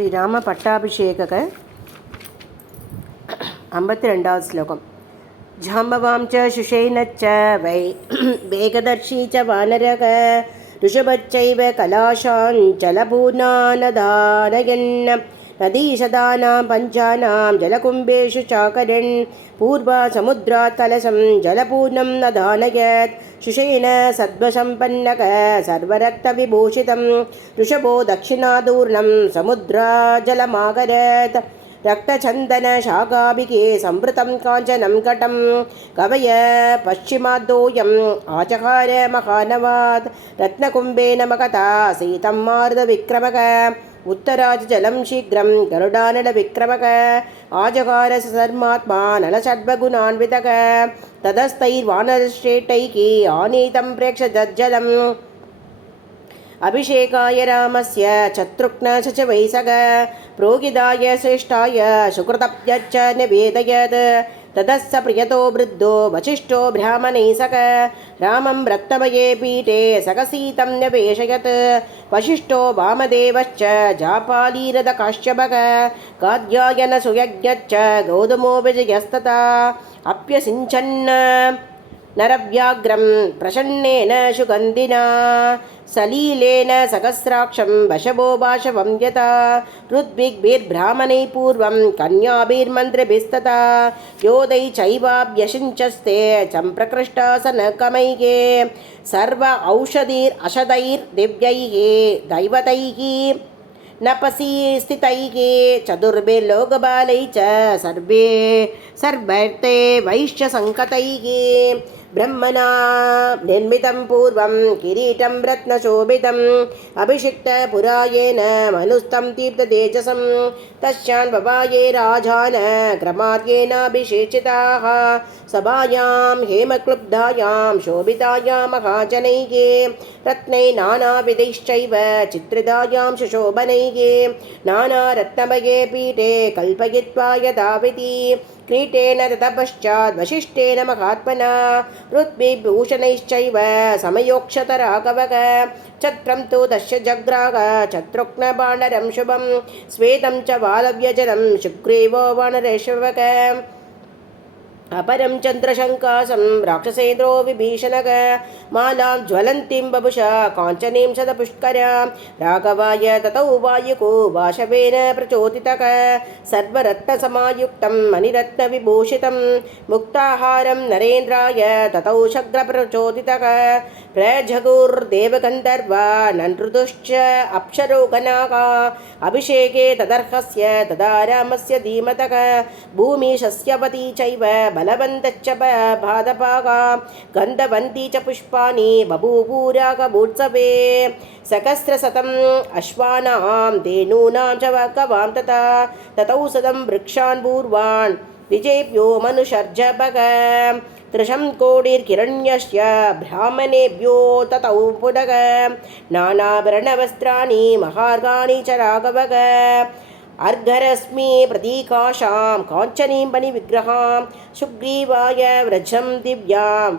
श्रीराम पट्टाभिषेकक 52 श्लोकम् जाम्बवां च शुशेनच्च वै वेगदर्शी च वानरः ऋषभच्चैव कलाशाञ्चलपूर्णानदानयन् नदीशदानां पञ्चानां जलकुम्भेषु चाकरन् पूर्वसमुद्रात् कलशं जलपूर्णं नदानयत् शुशेन सद्वसम्पन्नक सर्वरक्तविभूषितं ऋषभो दक्षिणादूर्णं समुद्राजलमाकरत् रक्तचन्दनशाखाभिके संवृतं काञ्चनं कटं कवय पश्चिमाद्दोयम् आचकार महानवात् रत्नकुम्भेन मकता सीतं मारुतविक्रमक उत्तराजलं शीघ्रं गरुडानलविक्रमक आजकार सर्मात्मा नलषड्वगुणान्वितक ततस्तैर्वानरश्रेष्ठैः आनीतं प्रेक्षजज्जलम् अभिषेकाय रामस्य शत्रुघ्न च वैसग प्रोगिदाय श्रेष्ठाय सुकृतप्यच्च निवेदयत् ततः स प्रियतो वृद्धो वसिष्ठो ब्राह्मणैसक रामं रक्तमये पीठे सकसीतं न्यवेशयत् वसिष्ठो वामदेवश्च जापालीरथकाश्यपः कात्यायनसुयज्ञश्च गौतमो विजयस्तथा अप्यसिञ्चन् नरव्याघ्रं प्रसन्नेन सुगन्धिना सलीलेन सहस्राक्षं वशवो वाशवं यथा ऋद्विग्भिर्ब्राह्मणैः पूर्वं कन्याभिर्मन्त्रिभिस्तथा योधैः चैवाभ्यषिञ्चस्ते सम्प्रकृष्टासनकमैः सर्व औषधैरशदैर्दिव्यैः दैवतैः नपसि स्थितैः चतुर्भिर्लोकबालैः च सर्वैर्ते वैश्यसङ्कतैः ब्रह्मणा निर्मितं पूर्वं किरीटं रत्नशोभितम् अभिषिक्तपुरायेन मनुस्तं तीर्थतेजसं तस्यान् ववाये राजान क्रमाद्येनाभिषेचिताः सभायां हेमक्लुब्धायां शोभितायां महाजनैः रत्नैः नानाविधैश्चैव चित्रितायां सुशोभनैः नानारत्नमये पीठे कल्पयित्वा यथाविधि क्रीटेन ततपश्चात् वसिष्ठेन महात्मना ऋद्विभूषणैश्चैव समयोक्षत राघवः छत्रं तु दश जग्राह शत्रुघ्नबाणरं शुभं स्वेदं च वालव्यजनं सुग्रीवो वानरेश्वरः अपरं चन्द्रशङ्कासं राक्षसेन्द्रो विभीषणः मालां ज्वलन्तीं बभुषा काञ्चनीं शतपुष्करां राघवाय ततौ वायुको वाशवेन प्रचोदितः सर्वरत्नसमायुक्तं मणिरत्नविभूषितं मुक्ताहारं नरेन्द्राय ततौ शग्रप्रचोदितः प्रजगुर्देवगन्धर्वा ननृतुश्च अप्सरोगणाः अभिषेके तदर्हस्य तदा रामस्य धीमतः भूमिशस्यवती चैव बलवन्तश्च बाधपागा गन्धवन्ती च पुष्पाणि बभूवुरागभूत्सवे सहस्रशतम् अश्वानां धेनूनां च गवां तथा ततौ सदं वृक्षान् पूर्वान् विजेभ्यो मनुषर्जपः त्रिशं कोटिर्किरण्यस्य ब्राह्मणेभ्यो ततौ पुनः नानाभरणवस्त्राणि महार्घाणि च राघवः अर्घरश्मि प्रतीकाशां काञ्चनीं मणिविग्रहां सुग्रीवाय व्रजं दिव्यां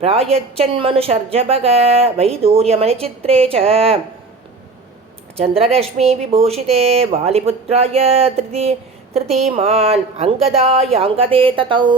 प्रायच्छन्मनुषर्जपः वैदूर्यमणिचित्रे च चन्द्ररश्मिविभूषिते वालिपुत्राय तृतीमान् अङ्गदाय अङ्गदे ततौ